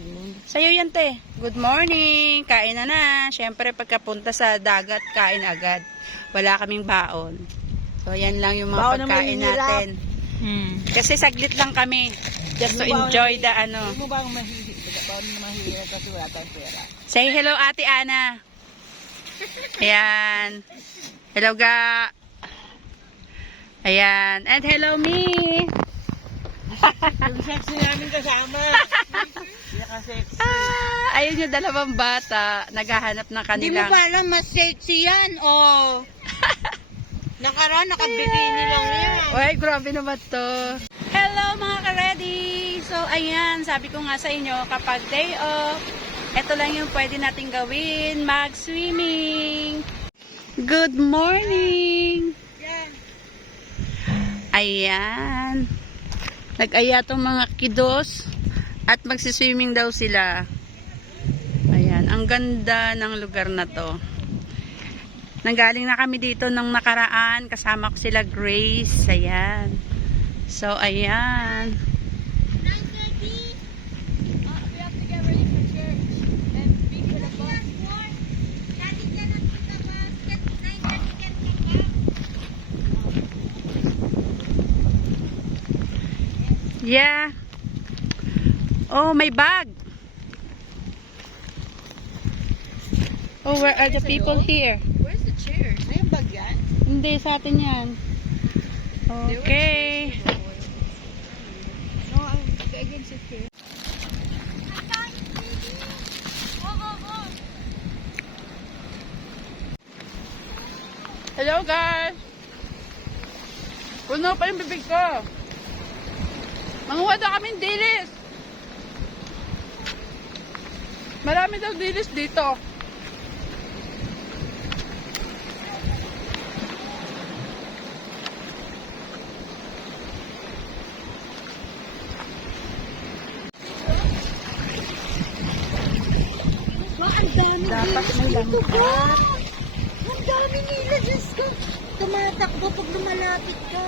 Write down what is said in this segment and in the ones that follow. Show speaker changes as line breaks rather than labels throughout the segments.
Sa'yo yan, te. Good morning. Kain na. Siyempre, pagkapunta sa dagat, kain agad. Wala kaming baon. So, yan lang yung mga
Baon
pagkain
naman
natin. Kasi saglit lang kami. Just to enjoy the ano.
Hindi mo ba ang mahihirap kasi wala tayong pera?
Say hello, Ate Ana. Ayan. Hello, ga. Ayan. And hello, me.
Yung sexy namin kasama. Hindi ka sexy.
Ayun yung dalawang bata. Naghahanap ng
Hindi mo
kanilang...
ba alam mas sexy yan? Oh. Nakaraan, nakabikini lang yan.
Uy, grabe naman to. Hello mga ka-ready! So, ayan, sabi ko nga sa inyo, kapag day off, ito lang yung pwede natin gawin, mag-swimming. Good morning! Ayan. Nag-aya tong mga kiddos at magsiswimming daw sila. Ayan, ang ganda ng lugar na to. Nanggaling na kami dito nung nakaraan. Kasama ko sila Grace. Ayan. So, ayan. Yeah. Oh, may bag. Oh, where are the people here?
Where's the chair? May bag yan?
Hindi, sa atin yan. Okay.
No, I can sit here.
Hello guys! Puno pa yung bibig ko. Manguha daw kaming dilis. Marami daw dilis dito. Dapat may langka.
Ang dami nila, Diyos ko. Tumatakbo pag lumalapit ka.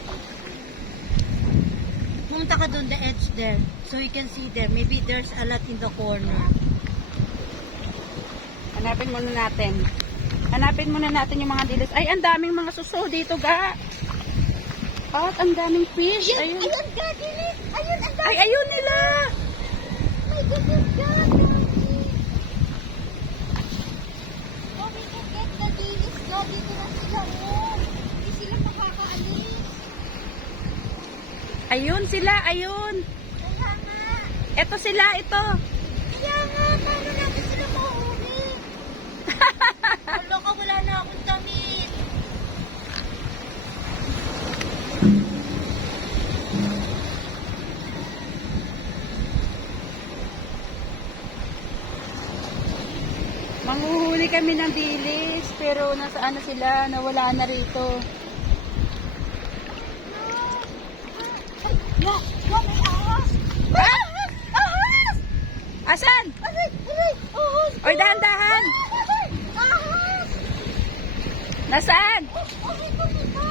Punta ka doon, the edge there. So you can see there. Maybe there's a lot in the corner.
Hanapin muna natin. Hanapin muna natin yung mga dilis. Ay, ang daming mga suso dito, ga. At ang daming fish. Ayun.
Ayun, ka, dilis. Ayun, ang dami.
Ay, ayun nila.
My goodness, God. Oh, we can get the dilis, God. Dito na sila, oh. Hindi sila makakaalis.
Ayun sila, ayun.
Kaya nga.
Ito sila, ito.
Kaya nga, paano natin sila mahuli? Wala ka, wala na akong damit.
Manghuhuli kami ng dilis, pero nasaan na sila, nawala na rito.
Ya, may ahas. Ahas! Ahas!
Asan?
Aray! Aray! Ahas!
Oy, dahan-dahan.
Ahas!
Nasaan?
Aray ko nito!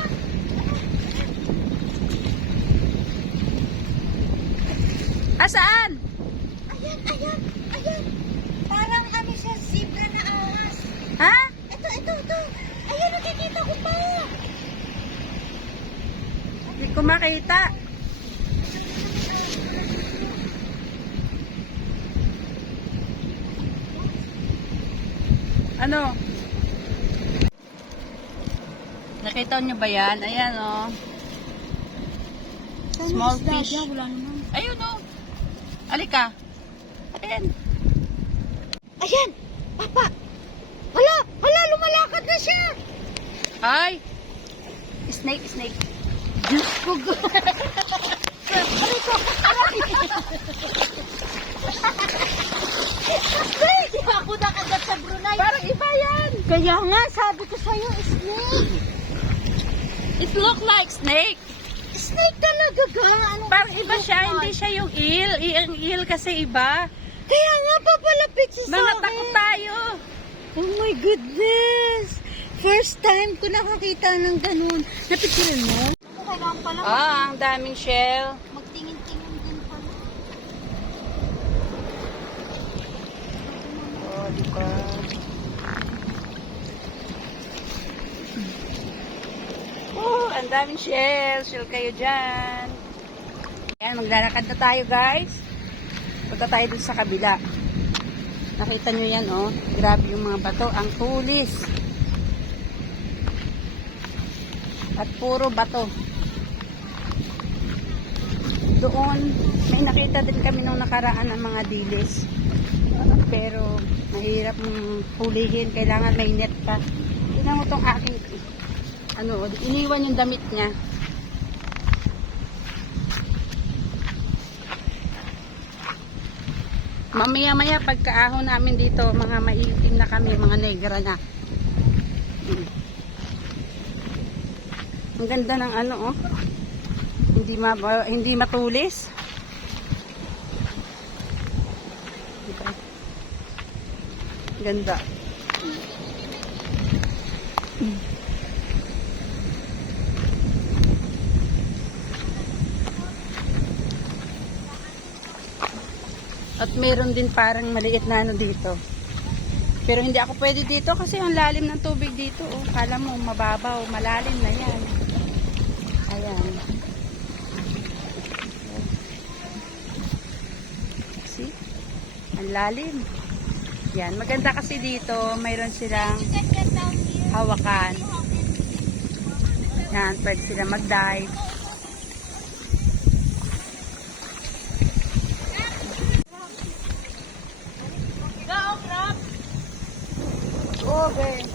Asaan?
Ayan! Ayan! Ayan! Parang ano siya, zebra na ahas.
Ha?
Ito! Ayan, nakikita ko pa!
Hindi ko makita. Ano? Nakita niyo ba yan? Ayan, oh. Small fish.
Wala naman.
Ayun, oh. Alika. Ayan.
Ayan! Papa! Hala! Lumalakad na siya!
Ay! Snake.
Diyos ko! Aray ko! Hindi ako nakagat sa Brunei.
Parang iba yan.
Kaya nga, sabi ko sa'yo, snake.
It look like snake.
Snake talaga, ga. Anong
Parang iba
snake
siya.
yan?
Hindi siya yung eel. Ang eel kasi iba.
Kaya nga, papalapit siya sa
Mga
akin.
takot tayo.
Oh my goodness. First time ko nakakita ng ganun. Napicturean mo? Ako kailangan pala
Ang daming shell.
magtingin-tingin din pala.
Diba? Oh, ang daming shell. Shell kayo dyan. Ayan, maglalakad na tayo guys. Punta tayo dun sa kabila. Nakita nyo yan, oh. Grabe yung mga bato. Ang tulis. At puro bato. Doon, may nakita din kami nung nakaraan ng mga dilis. Pero, mahirap hulihin. Kailangan may net pa. Tingnan mo tong aking, iniwan yung damit niya. Mamaya-maya pagkaahon namin dito, mga maitim na kami, mga negra na. Ang ganda ng oh. Hindi matulis. Diba? Ganda. At meron din parang maliit na dito. Pero hindi ako pwede dito kasi ang lalim ng tubig dito. Oh. Kala mo mababaw, malalim na yan. Ayan. See? Ang lalim. Yan. Maganda kasi dito, mayroon silang hawakan. Yan. Pwede sila mag-dive. Okay.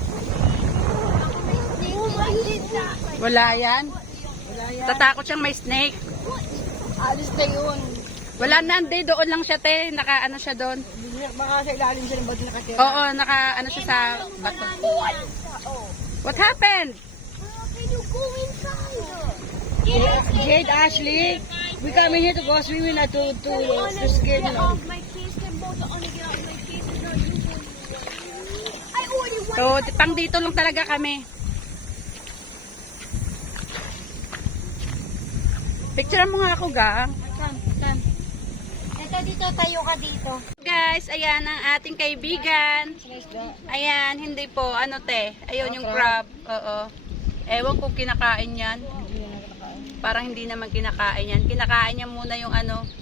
Wala yan? Tatakot siyang may snake.
Alis na yun.
Wala na, hindi. Doon lang siya, te. Naka-ano siya doon.
Baka sa ilalim siya ng bato nakatira.
Oo, naka-ano siya sa bato. What happened?
Can you go inside? Jade, Ashley, we coming here to go swimming at to scare now.
So, pang dito lang talaga kami. Picture mo nga ako, gang.
Ito dito, tayo ka dito.
Guys, ayan ang ating kaibigan. Ayan, hindi po. Ano, te? Ayun yung crab. Oo. Ewan kung kinakain yan. Parang hindi naman kinakain yan. Kinakain niya muna yung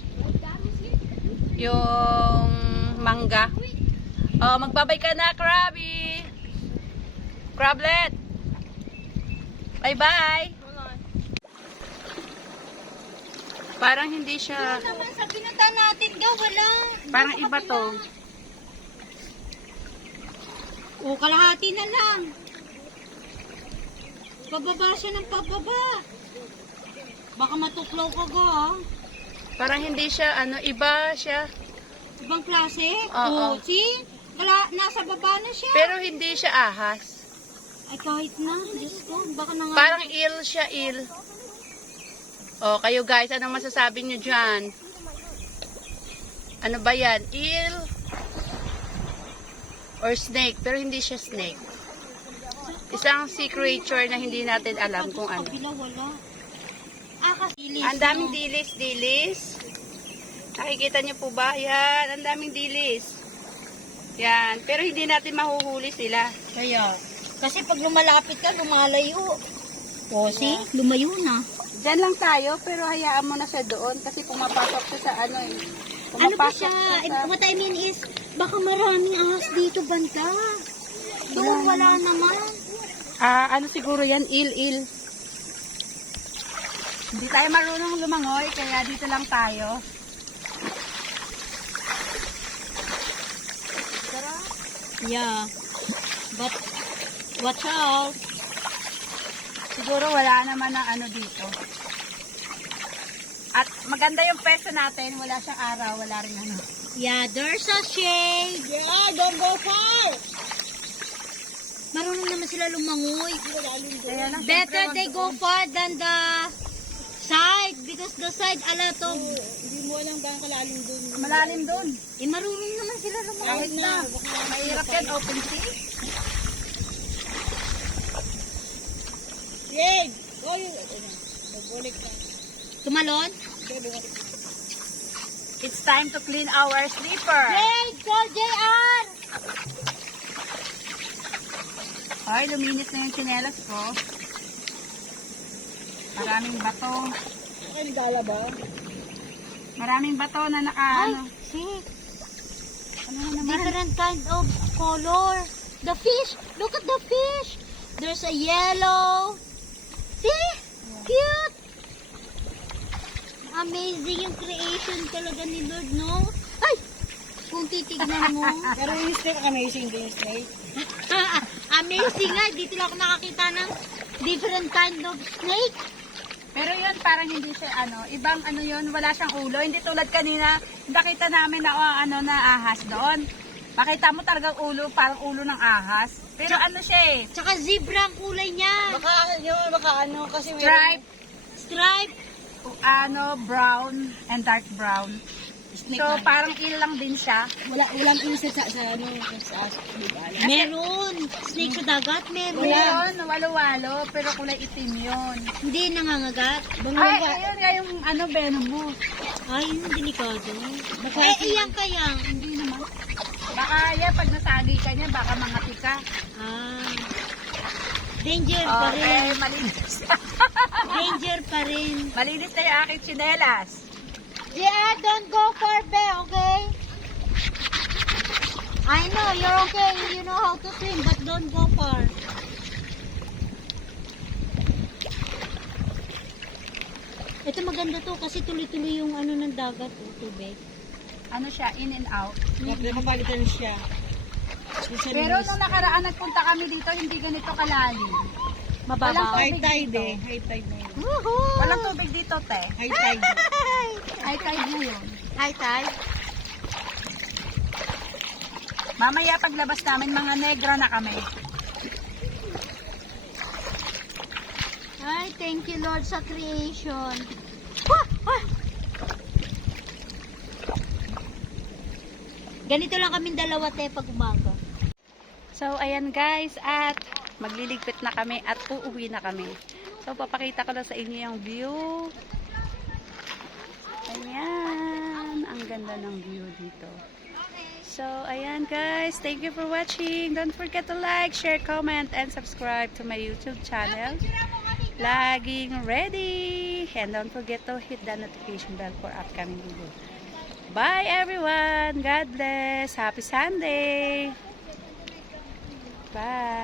yung mangga. Oh, magbabay ka na, Krabby. Crablet. Bye-bye. Parang hindi siya...
Naman sa pinunta natin, wala.
Parang iba to.
O, kalahati na lang. Pababa siya ng pababa. Baka matuklaw ka ga, ha?
Parang hindi siya, iba siya.
Ibang klase?
Oo.
See? Nasa baba na siya.
Pero hindi siya ahas.
Ay, kahit na. Diyos ko, baka na nga.
Parang eel siya, eel. Oh, kayo guys, anong masasabi nyo dyan? Ano ba yan? Eel? Or snake? Pero hindi siya snake. Isang sea creature na hindi natin alam kung ano.
Kabila, wala. Kasi
Ang daming dilis. Nakikita nyo po ba? Yan, ang daming dilis. Yan, pero hindi natin mahuhuli sila.
Kaya, kasi pag lumalapit ka, lumalayo. O, see? Lumayo na.
Diyan lang tayo, pero hayaan mo na siya doon kasi pumapasok siya sa
Ano ba
Pumapasok
siya? What I mean is, baka maraming ahas dito, banda. Doon wala naman.
ano siguro yan? Il. Hindi tayo marunong lumangoy, kaya dito lang tayo.
Yeah. But, watch out.
Siguro wala naman na dito. At maganda yung pwesto natin, wala siyang araw, wala rin
Yeah, there's a shade. Yeah, don't go far. Marunong naman sila lumangoy.
Kaya lang,
Better they go far than the side because the side a lot of...
Hindi mo alam ba ang kalalim doon.
malalim doon.
Eh, marunong naman sila lumangoy.
Kahit na, mahirap yan, open sea.
Yay! Oh, nagbulik ka.
Tumalon?
It's time to clean our slipper.
Hey, call JR!
Ay, luminis na yung tsinelas ko. Maraming bato.
Ay, dala ba?
Maraming bato na
Ay,
ano.
see?
Ano na naman?
Different kind of color. The fish! Look at the fish! There's a yellow. See? Cute! Amazing yung creation talaga ni Lord, no? Ay! Kung titignan mo.
Pero yung snake, amazing din yung snake.
Amazing nga. Dito lang ako nakakita ng different kind of snake.
Pero yun, parang hindi siya ibang yun, wala siyang ulo. Hindi tulad kanina, nakita namin na na ahas doon. Makita mo talagang ulo, parang ulo ng ahas. Pero siya eh,
Tsaka zebra ang kulay niya.
Baka kasi
stripe,
Stripe.
brown and dark brown. So, parang ilang din siya.
Walang insect sa bibala.
Meron. Snake sa dagat, meron.
Yun, walo-walo, pero kulay itim yun.
Hindi nangangagat.
Ay, ayun nga yung venomous.
Ay, yung delikado.
Baka-
Iyan kaya.
Hindi naman. Baka yan, pag nasagi ka niya, baka mangati ka.
Ah. Danger pa rin.
Malinis.
Danger pa rin.
Malinis na yung aking tsinelas.
Yeah, don't go far back, okay? I know, you're okay. You know how to swim, but don't go far. Ito maganda to kasi tuloy-tuloy yung ng dagat, tubig.
Ano siya, in and out.
Napapalitan siya.
Pero nung nakaraan nagpunta kami dito, hindi ganito kalalim.
Mababa.
High tide eh. High tide na yun.
Woohoo!
Walang tubig dito, te.
High tide.
High tide na yun.
High tide.
Mamaya paglabas namin, mga negra na kami.
Ay, thank you Lord sa creation. Ganito lang kaming dalawa te pag umaga.
So, ayan guys, at magliligpit na kami at uuwi na kami. So, papakita ko lang sa inyo yung view. Ayan, ang ganda ng view dito. So, ayan guys, thank you for watching. Don't forget to like, share, comment, and subscribe to my YouTube channel. Laging ready! And don't forget to hit the notification bell for upcoming video. Bye everyone! God bless! Happy Sunday! Bye!